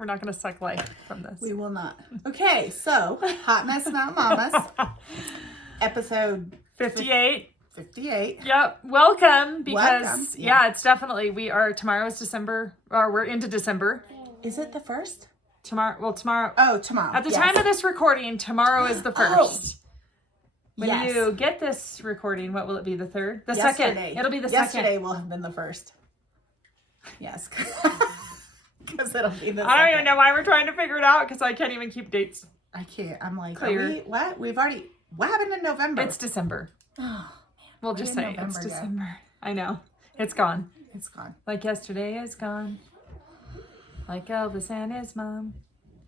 We're not going to suck life from this. We will not. Okay, so Hot Mess Mountain Mamas, episode 58. 58. Yep. Welcome, because Welcome. yeah, it's definitely, tomorrow is December, or we're into December. Is it the first? Tomorrow. Oh, tomorrow. At the time of this recording, tomorrow is the first. When yes. you get this recording, what will it be? The third? The Yesterday. second. It'll be the Yesterday second. will have been the first. Yes. Because it'll be the I don't second. even know why we're trying to figure it out, because I can't even keep dates. I can't. I'm like, Clear. what? What happened in November? It's December. Oh, We'll just say November it's go? December. I know. It's gone. it's gone. Like yesterday is gone. Like Elvis and his mom.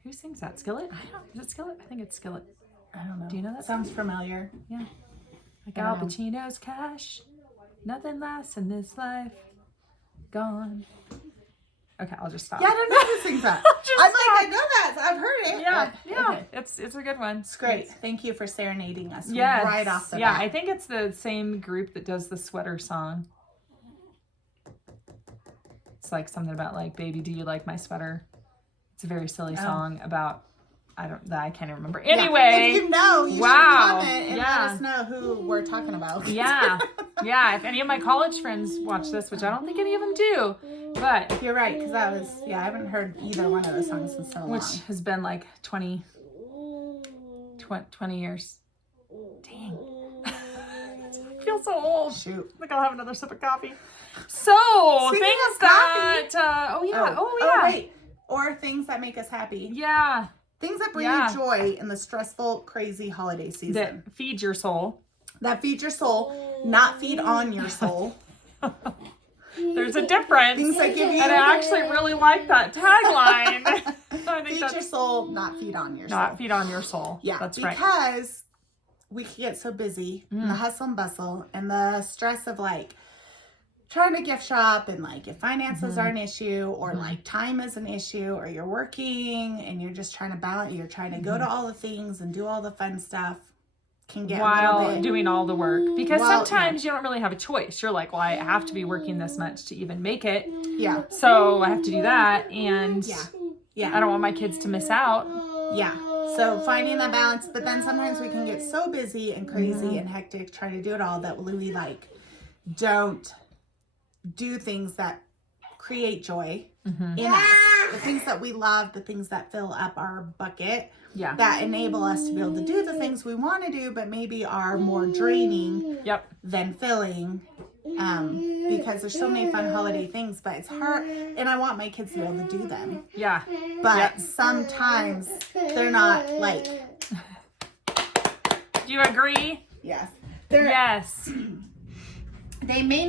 Who sings that? Skillet? Is it Skillet? I think it's Skillet. I don't know. Do you know that? Sounds familiar. Yeah. Like I Al don't know. Pacino's cash. Nothing lasts in this life. Gone. Okay, I'll just stop. Yeah, I don't know who sings that. Just I'm stop. like, I know that. I've heard it. Yeah, but- yeah. okay. It's a good one. It's great. Thank you for serenading us Yes. right off the Yeah, bat. I think it's the same group that does the sweater song. It's like something about like, baby, do you like my sweater? It's a very silly song about, I can't even remember. Anyway. If you know, you wow. should comment and let us know who we're talking about. Yeah. Yeah. If any of my college friends watch this, which I don't think any of them do, but You're right, because I haven't heard either one of the songs in so long. which has been like 20 years. Dang. I feel so old. Shoot. I think I'll have another sip of coffee. So, Speaking things of that, coffee- oh yeah. wait. Or things that make us happy. Yeah. Things that bring Yeah. you joy in the stressful, crazy holiday season. That feed your soul. That feed your soul, not feed on your soul. There's a difference. Things that give you... And I actually really like that tagline. I think feed that's your soul, not feed on your soul. not feed on your soul. Yeah, that's right. because we can get so busy in the hustle and bustle and the stress of like trying to gift shop, and like if finances are an issue, or like time is an issue, or you're working and you're just trying to balance, you're trying to go to all the things and do all the fun stuff, can get a While little bit... doing all the work. Because Well, sometimes you don't really have a choice. You're like, well, I have to be working this much to even make it. Yeah, So I have to do that. And yeah, I don't want my kids to miss out. yeah. So finding that balance, but then sometimes we can get so busy and crazy and hectic trying to do it all that we like don't do things that create joy in us. The things that we love, the things that fill up our bucket, Yeah. that enable us to be able to do the things we want to do, but maybe are more draining Yep. than filling. Because there's so many fun holiday things, but it's hard, and I want my kids to be able to do them. Yeah. But sometimes they're not like, Do you agree? yes. Yes. They may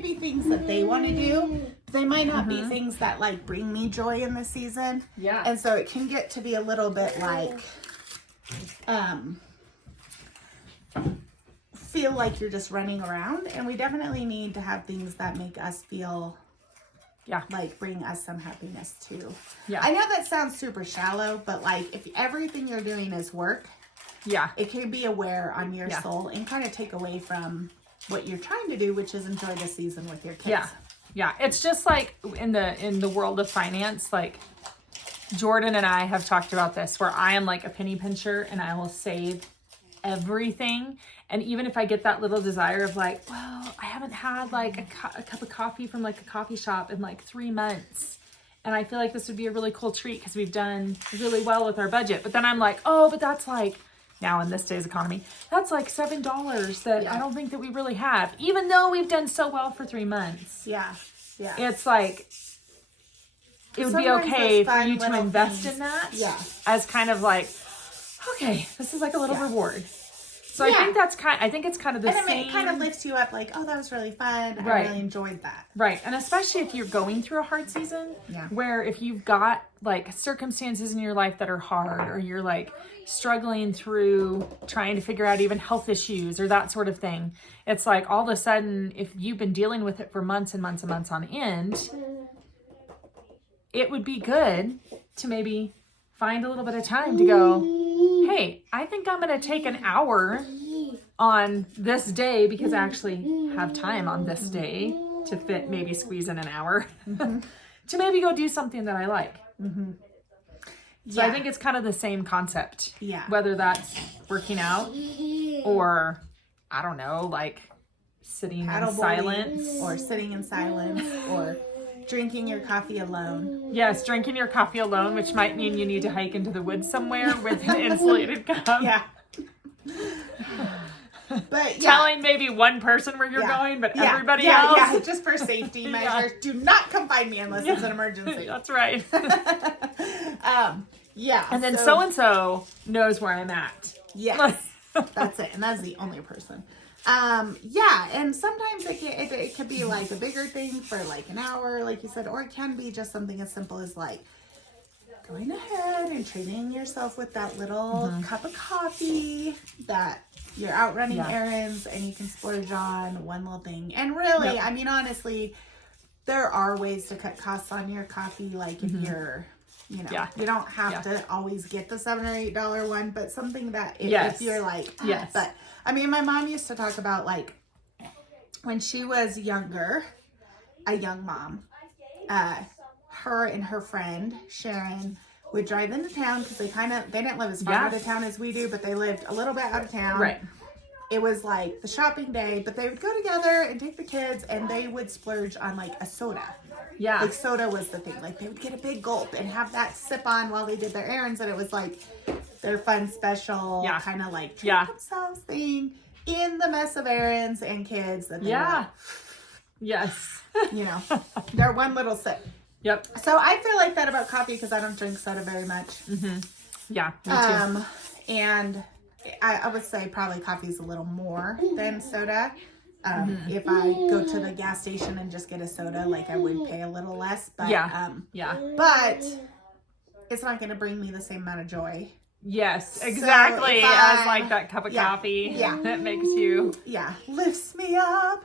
be things that they want to do, but they might not be things that like bring me joy in the season. Yeah. And so it can get to be a little bit like, feel like you're just running around, and we definitely need to have things that make us feel like bring us some happiness too. Yeah. I know that sounds super shallow, but like if everything you're doing is work, Yeah. it can be a wear on your soul and kind of take away from what you're trying to do, which is enjoy the season with your kids. Yeah. Yeah. It's just like in the world of finance, like Jordan and I have talked about this, where I am like a penny pincher and I will save everything. And even if I get that little desire of like, well, I haven't had like a cup of coffee from like a coffee shop in like 3 months. And I feel like this would be a really cool treat because we've done really well with our budget. But then I'm like, oh, but that's like, now in this day's economy, that's like $7 that I don't think that we really have, even though we've done so well for 3 months. Yeah. Yeah. It's like, it would be Sometimes okay those for fun you to little invest things. in that Yeah. as kind of like, okay, this is like a little reward. So Yeah. I think it's kind of the And same. it kind of lifts you up like, oh, that was really fun. I Right. really enjoyed that. Right. And especially if you're going through a hard season, Yeah. where if you've got like circumstances in your life that are hard, or you're like struggling through trying to figure out even health issues or that sort of thing, it's like all of a sudden, if you've been dealing with it for months and months and months on end, it would be good to maybe find a little bit of time to go, hey, I think I'm going to take an hour on this day, because I actually have time on this day to maybe squeeze in an hour to maybe go do something that I like. So I think it's kind of the same concept. Yeah. Whether that's working out or, I don't know, like sitting in silence. Or sitting in silence or drinking your coffee alone. Yes, drinking your coffee alone, which might mean you need to hike into the woods somewhere with an insulated cup. Yeah. But telling maybe one person where you're going, but everybody else. Yeah, just for safety measures. Do not come find me unless it's an emergency. That's right. Yeah. And then so-and-so knows where I'm at. Yes. That's it. And that's the only person. Yeah. And sometimes it could be like a bigger thing for like an hour, like you said, or it can be just something as simple as like going ahead and treating yourself with that little cup of coffee that you're out running errands and you can splurge on one little thing. And really, I mean, honestly, there are ways to cut costs on your coffee. Like if you're, you know, you don't have to always get the $7 or $8 one, but something that if you're like, but I mean, my mom used to talk about like when she was younger, a young mom, her and her friend Sharon would drive into town because they didn't live as far out of town as we do, but they lived a little bit out of town. Right. It was like the shopping day, but they would go together and take the kids and they would splurge on like a soda. Yeah. Like soda was the thing. Like they would get a big gulp and have that sip on while they did their errands, and it was like their fun special kind of like treat themselves thing in the mess of errands and kids that they were, yes. You know, their one little sip. Yep. So I feel like that about coffee because I don't drink soda very much. Yeah, me too. And I would say probably coffee is a little more than soda. If I go to the gas station and just get a soda, like I would pay a little less. But, but it's not going to bring me the same amount of joy. Yes, exactly. So as like that cup of coffee that makes you lifts me up.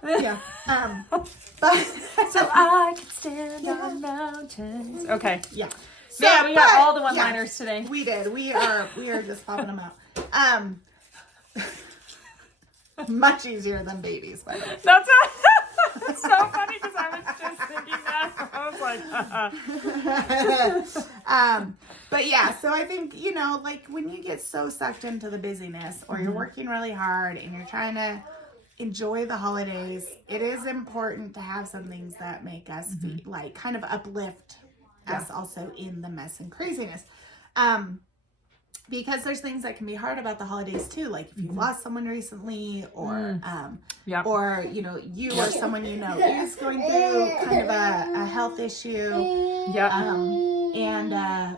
But so I can stand on mountains. Okay. Yeah. So we got all the one-liners today. We did. We are just popping them out. Much easier than babies, by the way. That's so funny because I was just thinking that. I was like, but yeah, so I think, you know, like when you get so sucked into the busyness or you're working really hard and you're trying to enjoy the holidays, it is important to have some things that make us feel like kind of uplift us also in the mess and craziness. Because there's things that can be hard about the holidays too, like if you lost someone recently, or or you know, you or someone you know is going through kind of a health issue, and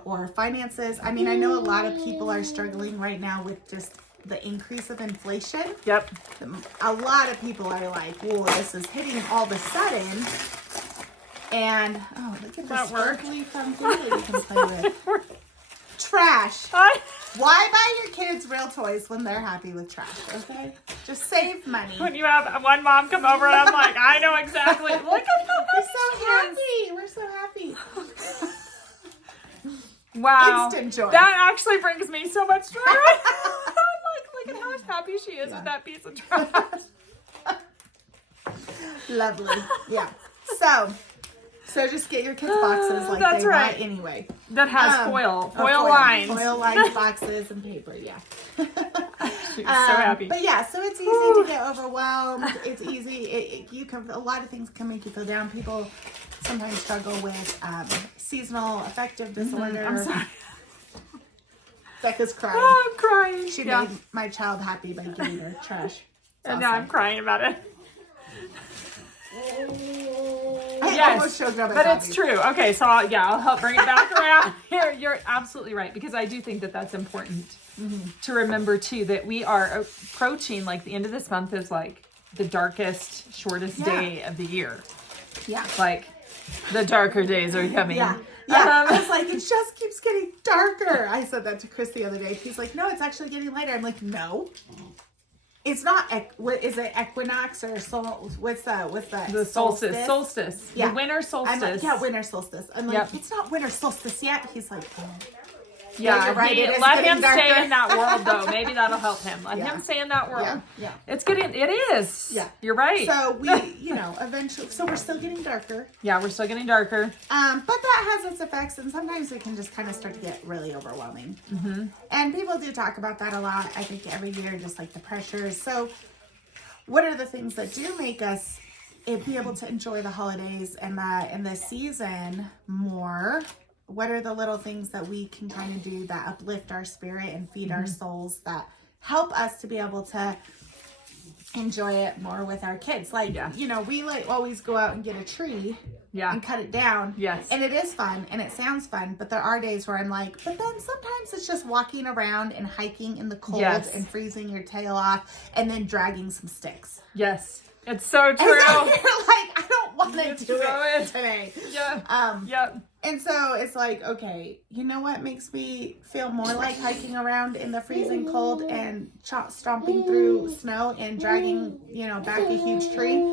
or finances. I mean, I know a lot of people are struggling right now with just the increase of inflation. Yep. A lot of people are like, "Whoa, this is hitting all of a sudden." And oh, look at this sparkly pumpkin that you can play with. Trash. Why buy your kids real toys when they're happy with trash, okay? Just save money. When you have one mom come over and I'm like, I know exactly. Look at how We're so happy. Wow. Instant joy. That actually brings me so much joy. I'm like, look at how happy she is with that piece of trash. Lovely. Yeah. So just get your kids boxes like that's they right. want anyway. That has foil lines. Foil lined boxes and paper, She's so happy. But yeah, so it's easy to get overwhelmed. It's easy. A lot of things can make you feel down. People sometimes struggle with seasonal affective disorder. I'm sorry. Becca's crying. Oh, I'm crying. She made my child happy by giving her trash. And now I'm crying about it. I almost choked up but it's true. Okay, so I'll help bring it back around here. You're absolutely right, because I do think that that's important to remember too, that we are approaching, like, the end of this month is like the darkest, shortest day of the year. Yeah. Like, the darker days are coming. Yeah. Yeah, I was like, it just keeps getting darker. I said that to Chris the other day. He's like, no, it's actually getting lighter. I'm like, no. It's not, what is it, equinox or what's that? The solstice. Yeah. The winter solstice. I'm like, winter solstice. I'm like, it's not winter solstice yet. He's like, oh. Yeah, you're right. It is let getting him darker. stay in that world though. Maybe that'll help him. Let Yeah. him stay in that world. Yeah. It is. Yeah. You're right. So we, eventually, so we're still getting darker. Yeah, we're still getting darker. But that has its effects, and sometimes it can just kind of start to get really overwhelming. Mm-hmm. And people do talk about that a lot, I think, every year, just like the pressures. So what are the things that do make us be able to enjoy the holidays and the season more? What are the little things that we can kind of do that uplift our spirit and feed our souls, that help us to be able to enjoy it more with our kids? Like, we always go out and get a tree and cut it down. Yes. And it is fun and it sounds fun, but there are days where I'm like, but then sometimes it's just walking around and hiking in the cold and freezing your tail off and then dragging some sticks. Yes. It's so true. And so you're like, I don't want to do it today. Yeah. And so it's like, okay, you know what makes me feel more like hiking around in the freezing cold and stomping through snow and dragging, back a huge tree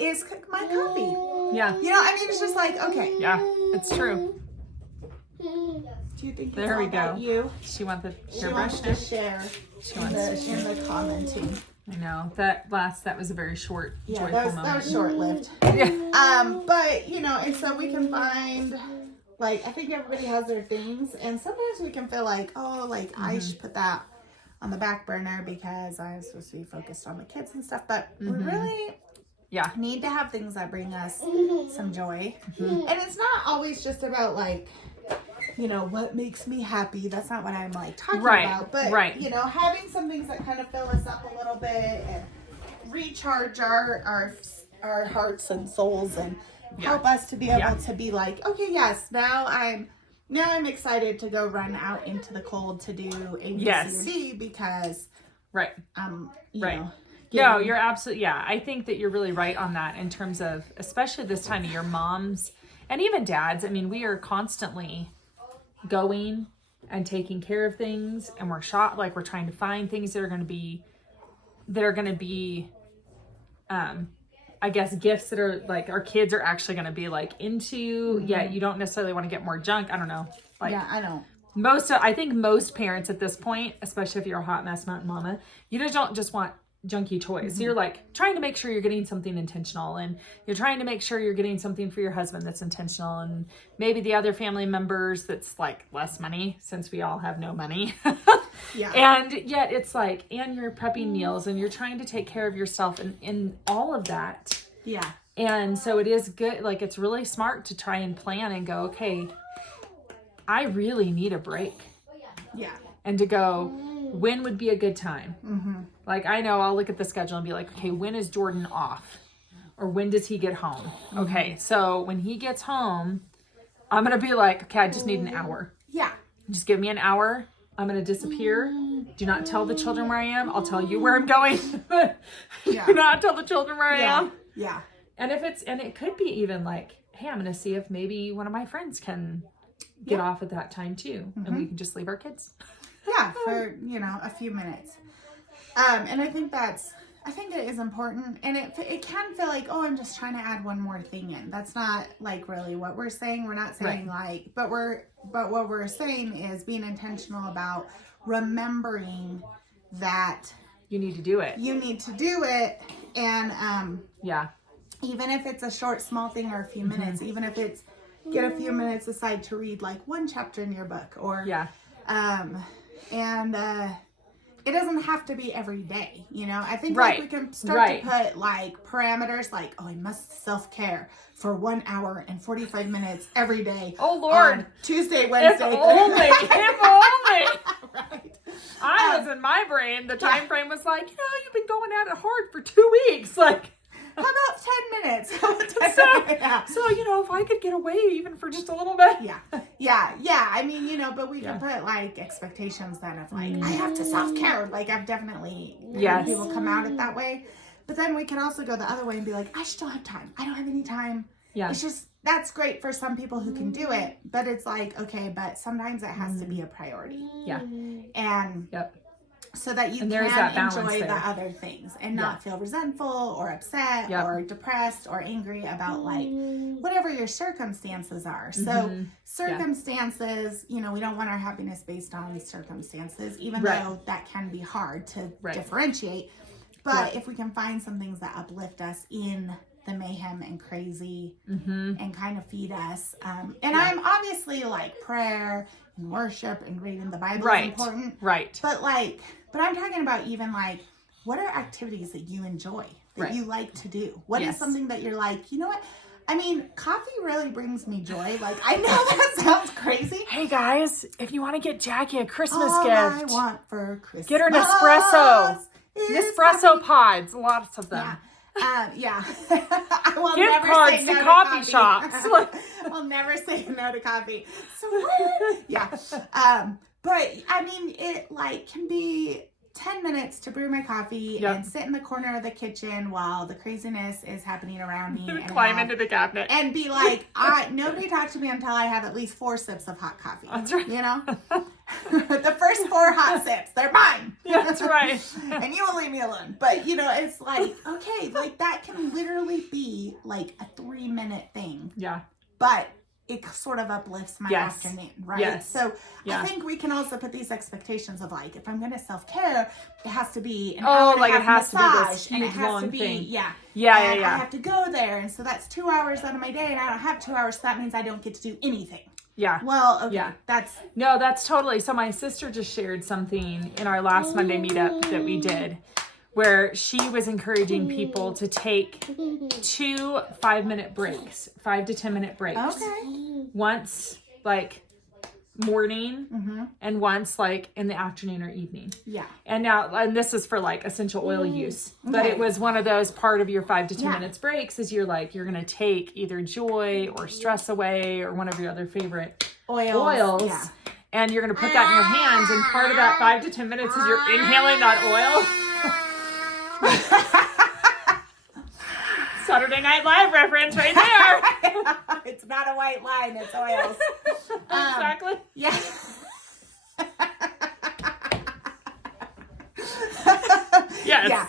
is my coffee. Yeah. It's just like, okay. Yeah, it's true. Do you think there we go. You? She wants the She wants to share in the commenting. I know that was a very short, joyful moment. That was short-lived. Yeah. But and so we can find, I think everybody has their things, and sometimes we can feel like, I should put that on the back burner because I'm supposed to be focused on the kids and stuff. But we really need to have things that bring us some joy, and it's not always just about what makes me happy. That's not what I'm talking about. But having some things that kind of fill us up a little bit and recharge our hearts and souls and help us to be able to be like, okay, yes, now I'm excited to go run out into the cold to do A, B, C, or D because No, you're absolutely, I think that you're really right on that in terms of, especially this time of year, moms and even dads. I mean, we are constantly going and taking care of things, and we're we're trying to find things that are going to be I guess gifts that are our kids are actually going to be into. Yet you don't necessarily want to get more junk. I don't know. I know. I think most parents at this point, especially if you're a hot mess mountain mama, you don't just want junky toys. So you're trying to make sure you're getting something intentional, and you're trying to make sure you're getting something for your husband that's intentional, and maybe the other family members that's less money, since we all have no money. And yet it's and you're prepping meals and you're trying to take care of yourself in all of that. And so it is good. It's really smart to try and plan and go, okay, I really need a break. And to go, when would be a good time? I know I'll look at the schedule and be like, okay, when is Jordan off? Or when does he get home? Okay, so when he gets home, I'm going to be like, okay, I just need an hour. Just give me an hour. I'm going to disappear. Do not tell the children where I am. I'll tell you where I'm going. Do not tell the children where I am. And it could be even hey, I'm going to see if maybe one of my friends can get off at that time too. And we can just leave our kids. For, a few minutes. And I think it is important, and it can feel like, oh, I'm just trying to add one more thing in. That's not really what we're saying. We're not saying but what we're saying is being intentional about remembering that you need to do it. And even if it's a short, small thing or a few minutes, even if it's get a few minutes aside to read one chapter in your book, or it doesn't have to be every day, I think we can start to put parameters oh, I must self-care for 1 hour and 45 minutes every day. Oh Lord. Tuesday, Wednesday. If only. Right. I was in my brain. The time frame was you've been going at it hard for 2 weeks. How about 10 minutes? So, if I could get away even for just a little bit. I mean, but we can put expectations then of I have to self-care. I've definitely had people come out it that way. But then we can also go the other way and be I still have time. I don't have any time. It's just, that's great for some people who can do it. But it's okay, but sometimes it has to be a priority. And so that you And can there's that balance enjoy the there. other things and not feel resentful or upset Yep. or depressed or angry about like whatever your circumstances are. So circumstances, you know, we don't want our happiness based on circumstances, even though that can be hard to differentiate. But if we can find some things that uplift us in the mayhem and crazy and kind of feed us. And I'm obviously like prayer and worship and reading the Bible is important. Right. But I'm talking about even like, what are activities that you enjoy, that you like to do? What is something that you're like, you know what? I mean, coffee really brings me joy. Like, I know that sounds crazy. Hey guys, if you want to get Jackie a Christmas All gift, I want for Christmas. Get her an espresso. Nespresso pods, lots of them. Yeah. I will Gift never cards say to no coffee to shops. I'll never say no to coffee. So what? Yeah. But I mean, it like can be 10 minutes to brew my coffee and sit in the corner of the kitchen while the craziness is happening around me. And climb into the cabinet. And be like, nobody talks to me until I have at least 4 sips of hot coffee. That's right. You know? The first 4 hot sips, they're mine. Yeah, that's right. And you will leave me alone. But, you know, it's like, okay, like that can literally be like a 3-minute thing. Yeah. But it sort of uplifts my afternoon, right? Yes. So I think we can also put these expectations of like, if I'm going to self-care, it has to be an hour and a half it has massage, to be this huge and it has long to be, thing. I have to go there. And so that's 2 hours out of my day and I don't have 2 hours. So that means I don't get to do anything. Yeah. Well, okay. That's totally. So my sister just shared something in our last Monday meetup that we did where she was encouraging people to take 2 5-minute breaks, 5 to 10 minute breaks. Okay. Once like morning and once like in the afternoon or evening. Yeah. And this is for like essential oil use, but it was one of those part of your 5 to 10 minutes breaks is you're going to take either joy or stress away or one of your other favorite oils. Yeah. And you're going to put that in your hands. And part of that 5 to 10 minutes is you're inhaling that oil. Saturday Night Live reference right there. It's not a white line, it's oils. Exactly. Yeah. Yes.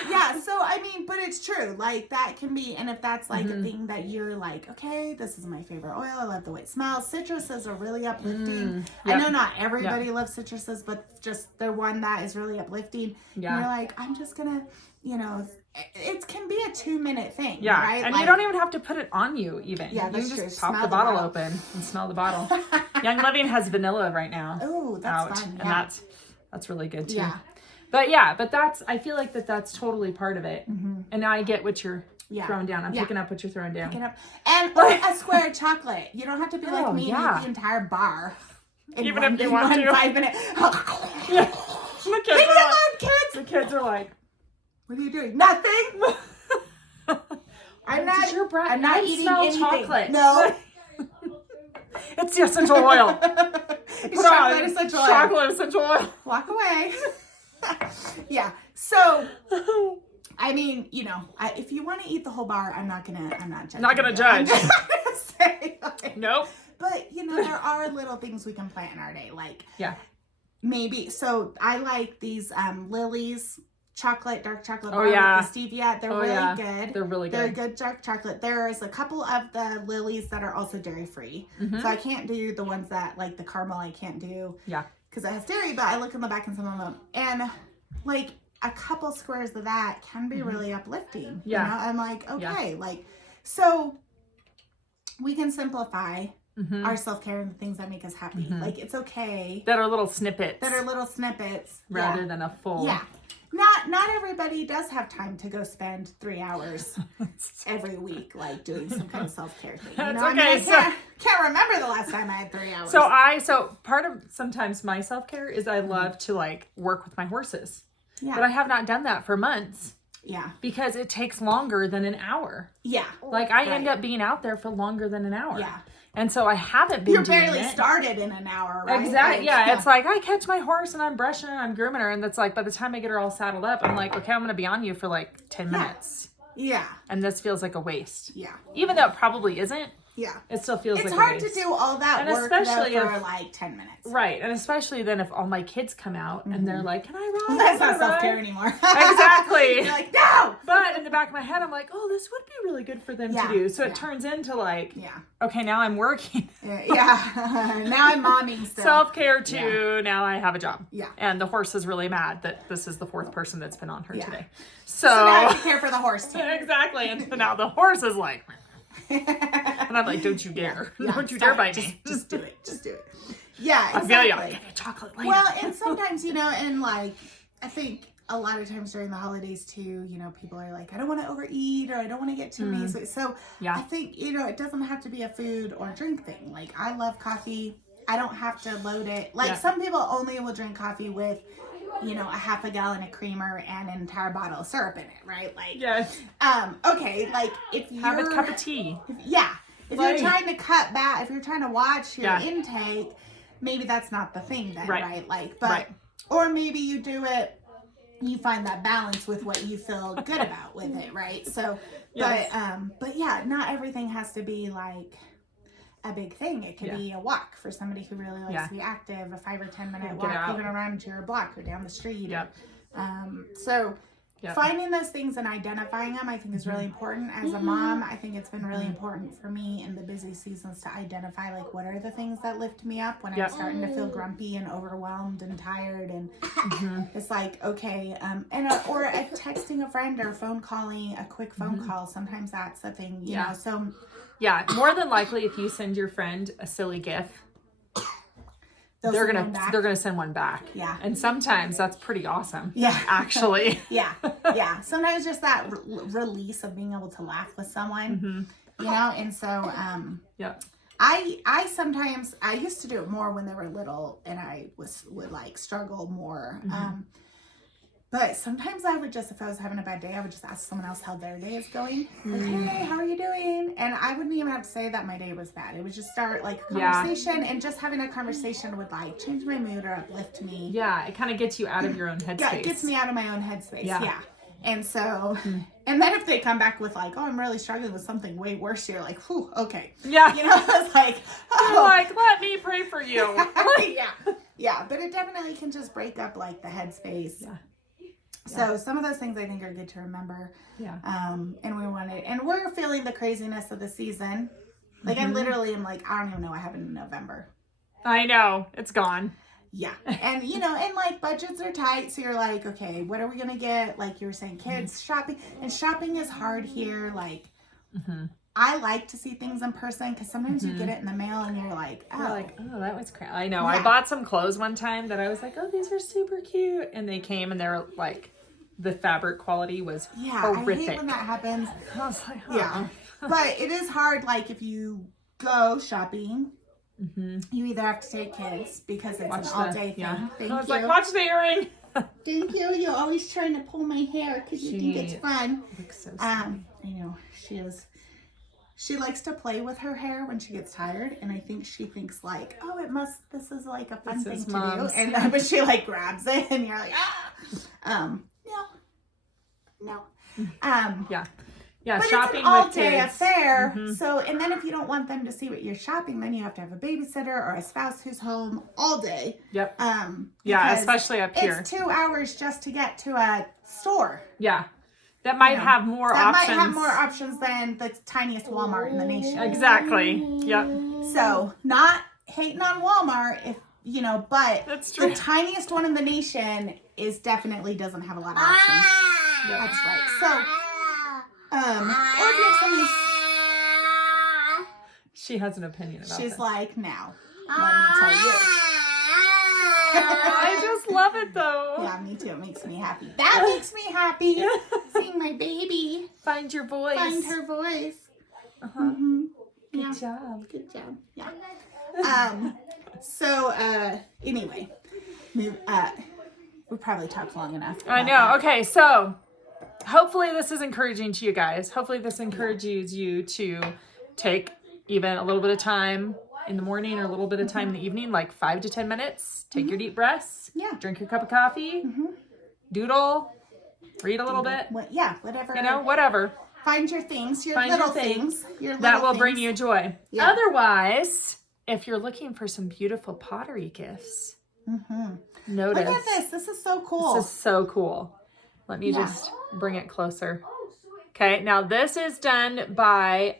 Yeah. So I mean, but it's true. Like that can be, and if that's like a thing that you're like, okay, this is my favorite oil. I love the way it smells. Citruses are really uplifting. I know not everybody loves citruses, but just they're one that is really uplifting. Yeah. And you're like, I'm just gonna, you know, it can be a 2-minute thing. Yeah. Right? And like, you don't even have to put it on you even. Yeah, you that's can just true. pop the bottle open and smell the bottle. Young Living has vanilla right now. Oh, that's fun. And that's really good too. Yeah. But that's, I feel like that's totally part of it. And now I get what you're throwing down. I'm picking up what you're throwing down. Picking up. And a square of chocolate. You don't have to be like me and eat the entire bar. Even if you want to. 5 minutes. The kids are like, what are you doing? Nothing. I'm not eating anything. Chocolate. No. It's the essential oil. Chocolate essential oil. Chocolate essential oil. Walk away. Yeah. So, I mean, you know, if you want to eat the whole bar, I'm not judging. Not gonna judge. I'm just gonna say, like, nope. But you know, there are little things we can plant in our day, like maybe. So I like these Lily's dark chocolate bar with the stevia. They're really good. They're really good. They're good dark chocolate. There's a couple of the Lily's that are also dairy free. So I can't do the ones that like the caramel. I can't do. Yeah. Because it has dairy, but I look in the back and some of them. And like a couple squares of that can be really uplifting. Yeah. You know? I'm like, okay, like, so we can simplify our self-care and the things that make us happy. Like, it's okay. That are little snippets. Rather than a full. Yeah. Not everybody does have time to go spend 3 hours every week, like doing some kind of self-care thing. You know? That's okay. I can't remember the last time I had 3 hours. So part of sometimes my self-care is I love to like work with my horses. Yeah. But I have not done that for months. Yeah. Because it takes longer than an hour. Yeah. Like I end up being out there for longer than an hour. Yeah. And so I haven't been doing it. You barely started in an hour, right? Exactly. Like, it's like I catch my horse and I'm brushing and I'm grooming her. And that's like, by the time I get her all saddled up, I'm like, okay, I'm going to be on you for like 10 minutes. Yeah. And this feels like a waste. Yeah. Even though it probably isn't. Yeah. It still feels it's like hard a to waste. do all that And work though, especially for if- like 10 minutes. Right. And especially then if all my kids come out and they're like, can I ride? Well, that's Can I not self-care ride?" anymore. Exactly. You're like, no! But in the back of my head, I'm like, oh, this would be really good for them Yeah, to do. So yeah. it turns into like, Yeah. okay, now I'm working. Yeah. Now I'm momming still. Self-care too. Now I have a job. Yeah. And the horse is really mad that this is the fourth person that's been on her Yeah. today. So now I have to care for the horse too. Exactly. And so now the horse is like, and I'm like, don't you dare. Yeah, Don't you sorry, dare bite me. Just do it. Just do it. Yeah, I exactly. feel you. I'll give you chocolate later. Well, and sometimes, and like, I think a lot of times during the holidays too, people are like, I don't want to overeat or I don't want to get too many. So Yeah. I think, it doesn't have to be a food or drink thing. Like, I love coffee. I don't have to load it. Like, some people only will drink coffee with, a half a gallon of creamer and an entire bottle of syrup in it, right? Like, yes. okay, like, if you're... Have a cup of tea. If Like- you're trying to cut back, if you're trying to watch your Yeah. intake, maybe that's not the thing then, Right. right? Like, but, Right. or maybe you do it, you find that balance with what you feel good about with it, right? So, Yes. but yeah, not everything has to be like a big thing. It could be a walk for somebody who really likes to be active, a 5 or 10 minute walk, out. even around your block or down the street. Yep. So Yep. finding those things and identifying them, I think is really important. As a mom, I think it's been really important for me in the busy seasons to identify like what are the things that lift me up when I'm starting to feel grumpy and overwhelmed and tired, and it's like, okay, or texting a friend or phone calling, a quick phone call. Sometimes that's the thing, you know. So yeah, more than likely, if you send your friend a silly GIF, they're gonna send one back. Yeah. And sometimes that's pretty awesome. Yeah. Actually. Yeah. Sometimes just that release of being able to laugh with someone, and so, Yep. I sometimes, I used to do it more when they were little and I would like struggle more. But sometimes I would just, if I was having a bad day, I would just ask someone else how their day is going. Like, hey, how are you doing? And I wouldn't even have to say that my day was bad. It would just start like a conversation, and just having a conversation would like change my mood or uplift me. Yeah, it kind of gets you out of your own headspace. Yeah, it gets me out of my own headspace. Yeah. And so, and then if they come back with like, oh, I'm really struggling with something way worse, you're like, whew, okay. Yeah. It's like, You're like, let me pray for you. yeah. But it definitely can just break up like the headspace. Yeah. So some of those things I think are good to remember. Yeah. And we're feeling the craziness of the season. Like I literally am like, I don't even know what happened in November. I know. It's gone. Yeah. And and like budgets are tight. So you're like, okay, what are we going to get? Like you were saying, kids shopping, and shopping is hard here. Like I like to see things in person because sometimes you get it in the mail and you're like, oh. You're like, oh, that was crap. I know. Yeah. I bought some clothes one time that I was like, oh, these are super cute. And they came and they're like, the fabric quality was horrific. I hate when that happens. I was like, oh. Yeah. But it is hard, like if you go shopping, you either have to take kids because it's an all-day thing. Yeah. Thank I was you. like, watch the earring. Thank you. You're always trying to pull my hair because you think it's fun. Looks so I know. She likes to play with her hair when she gets tired, and I think she thinks like, oh, this is like a fun thing to do. And but she like grabs it, and you're like, no. Yeah, but shopping it's an all with day kids. affair. So, and then if you don't want them to see what you're shopping, then you have to have a babysitter or a spouse who's home all day. Yep. Yeah, especially up here. It's 2 hours just to get to a store. Yeah. That might have more options. That might have more options than the tiniest Walmart in the nation. Exactly. Yep. So, not hating on Walmart, but that's true. The tiniest one in the nation doesn't have a lot of options. That's right. So, or if you have somebody, she has an opinion about she's this. like, now, let me tell you. I just love it though. Yeah, me too. It makes me happy. That makes me happy. Seeing my baby find your voice. find her voice. Good job. Good job. Yeah. So anyway, we probably talked long enough. I know. Okay, so hopefully this is encouraging to you guys. Hopefully this encourages you to take even a little bit of time in the morning or a little bit of time in the evening, like 5 to 10 minutes. Take your deep breaths. Yeah. Drink your cup of coffee. Doodle. Read a little bit. Whatever. Whatever. Find your things, your Find little your thing things. Your little that will bring things. you joy. Yeah. Otherwise, if you're looking for some beautiful pottery gifts, notice. Look at this. This is so cool. This is so cool. Let me just bring it closer. Okay, now this is done by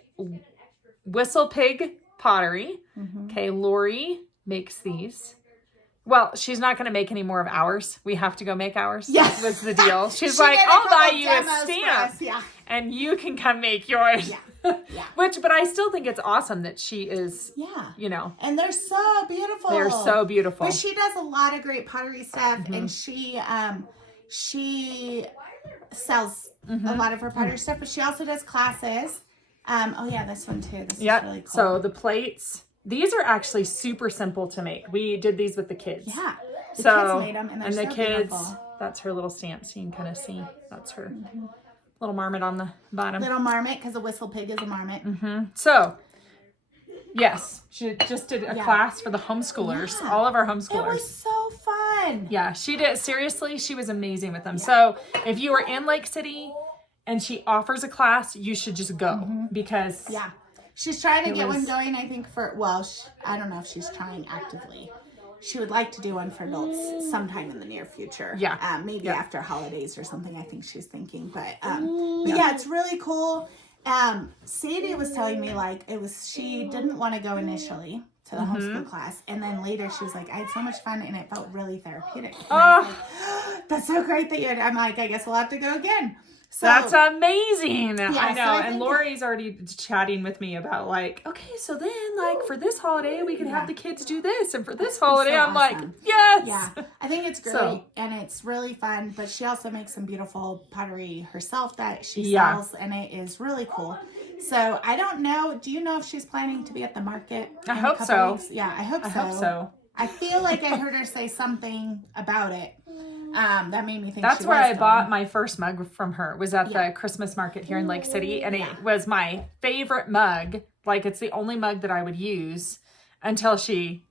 Whistle Pig Pottery. Okay, Lori makes these. Well, she's not going to make any more of ours. We have to go make ours. Yes. Was the deal. She's She like, did a I'll buy couple you a demos for stamp. us, yeah. And you can come make yours. Yeah. But I still think it's awesome that she is, you know. And they're so beautiful. They're so beautiful. But she does a lot of great pottery stuff, and she sells a lot of her pottery stuff, but she also does classes. Oh yeah, this one too. This is really cool. So the plates, these are actually super simple to make. We did these with the kids. Yeah. The kids made them, and they're the so kids, beautiful. that's her little stamp, so you can kind of see. That's her little marmot on the bottom. Little marmot, because a whistle pig is a marmot. So, yes, she just did a class for the homeschoolers, all of our homeschoolers. It was so fun. Yeah, she did. Seriously, she was amazing with them. So if you are in Lake City and she offers a class, you should just go because she's trying to get one going, I think, I don't know if she's trying actively. She would like to do one for adults sometime in the near future. Yeah. Maybe after holidays or something, I think she's thinking. But yeah, it's really cool. Sadie was telling me she didn't want to go initially to the homeschool class, and then later she was like, I had so much fun and it felt really therapeutic. And I was like, that's so great that I'm like, I guess we'll have to go again. So that's amazing. I know. So and Lori's already chatting with me about okay, so then for this holiday we can have the kids do this, and for this holiday I'm like, yes. Yeah, I think it's great and it's really fun. But she also makes some beautiful pottery herself that she sells, and it is really cool. So I don't know. Do you know if she's planning to be at the market? I hope so. Weeks? Yeah, I hope so. I feel like I heard her say something about it. That made me think that's where I bought my first mug from her, was at the Christmas market here in Lake City, and it was my favorite mug. It's the only mug that I would use until she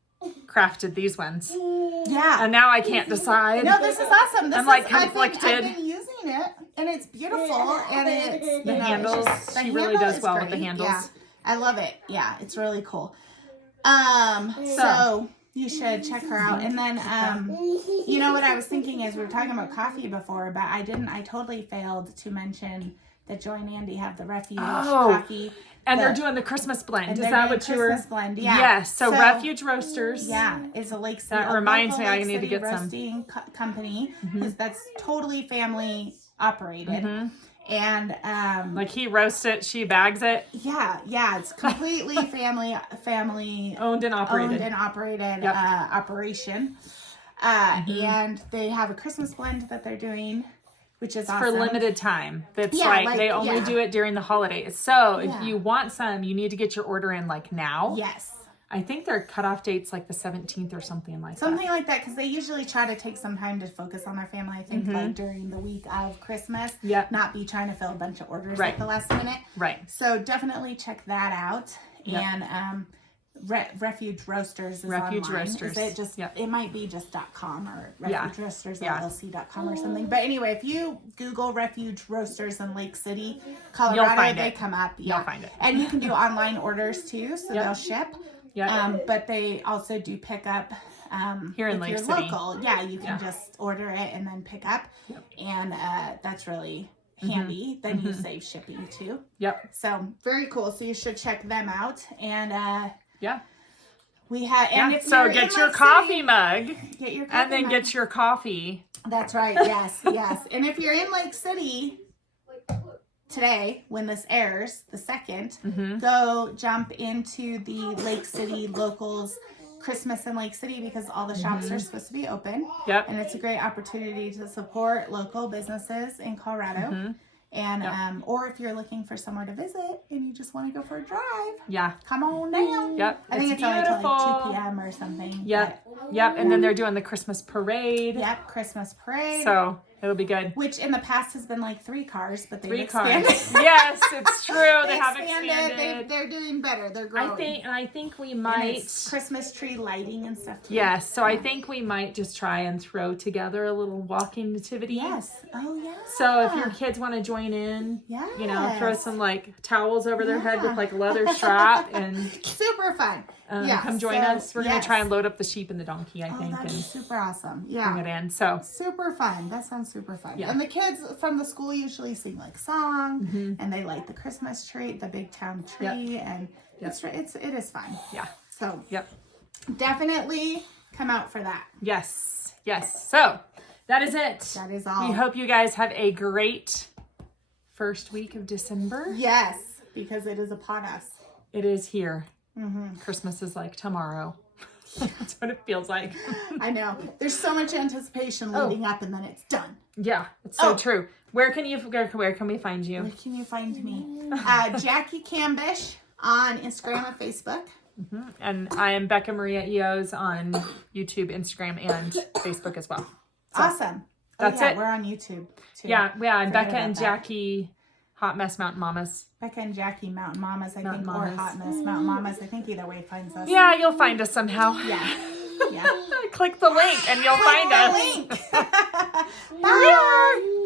crafted these ones. Yeah. And now I can't decide. No, this is awesome. I'm conflicted. I've been using it, and it's beautiful, and it's the handles. She really does well with the handles. Yeah, I love it. Yeah, it's really cool. So you should check her out. And then, you know what I was thinking is we were talking about coffee before, but I totally failed to mention that Joy and Andy have the Refuge coffee. And they're doing the Christmas blend. Is that what you were? Christmas blend, yeah. Yes. So Refuge Roasters. Yeah, is a Lake City. That reminds me, I need to get roasting company. That's totally family operated. And he roasts it, she bags it. Yeah, it's completely family owned and operated operation. And they have a Christmas blend that they're doing, which is awesome. For limited time. That's they only do it during the holidays. So if you want some, you need to get your order in now. Yes. I think their cutoff date's the 17th or something like that. Something like that, because they usually try to take some time to focus on their family. I think during the week of Christmas, not be trying to fill a bunch of orders at the last minute. Right. So definitely check that out. And Refuge Roasters is Refuge online. Roasters. Is it just? It might be just .com or refugeroastersllc.com or something. But anyway, if you Google Refuge Roasters in Lake City, Colorado, they come up. You'll find it. And you can do online orders too, so they'll ship. Yeah. But they also do pick up here in Lake City. Local. Yeah, you can just order it and then pick up. And that's really handy. Then you save shipping too. So very cool. So you should check them out. And we have if get your coffee mug. Get your coffee and then get your coffee. That's right. Yes. And if you're in Lake City today, when this airs, the 2nd, go jump into the Lake City Locals Christmas in Lake City, because all the shops are supposed to be open. And it's a great opportunity to support local businesses in Colorado. And or if you're looking for somewhere to visit and you just want to go for a drive, come on down. I think it's only until 2 p.m. or something. And then they're doing the Christmas parade. Christmas parade. So It'll be good. Which in the past has been like 3 cars, but they've 3 expanded. cars. Yes, it's true. They have expanded. expanded. They're doing better. They're growing. I think we And might. it's Christmas tree lighting and stuff too. Yes, so I think we might just try and throw together a little walking nativity. Yes. Oh yeah. So if your kids want to join in, you know, throw some like towels over their head with like a leather strap and super fun. come join us. We're gonna try and load up the sheep and the donkey, I think, That'd be and super awesome. Yeah. bring it in. So Super fun. That sounds super fun. Yeah. And the kids from the school usually sing like song, and they light the Christmas tree, the big town tree, and it is fun. yeah. So Yep. definitely come out for that. Yes. Yes. So that is it. That is all. We hope you guys have a great first week of December. Yes, because it is upon us. It is here. Christmas is like tomorrow. That's what it feels like. I know. There's so much anticipation leading up, and then it's done. Yeah, it's so true. Where can we find you? Where can you find me? Jackie Cambish on Instagram and Facebook. And I am Becca Maria Eos on YouTube, Instagram, and Facebook as well. So, awesome. That's it. We're on YouTube too. Yeah, and Becca and that. Jackie, Hot Mess Mountain Mamas. Becca and Jackie Mountain Mamas, I think, Mamas. or Hot Mess Mountain Mamas. I think either way finds us. Yeah, you'll find us somehow. Yeah. Yeah. Click the link and you'll find us. Link. Bye.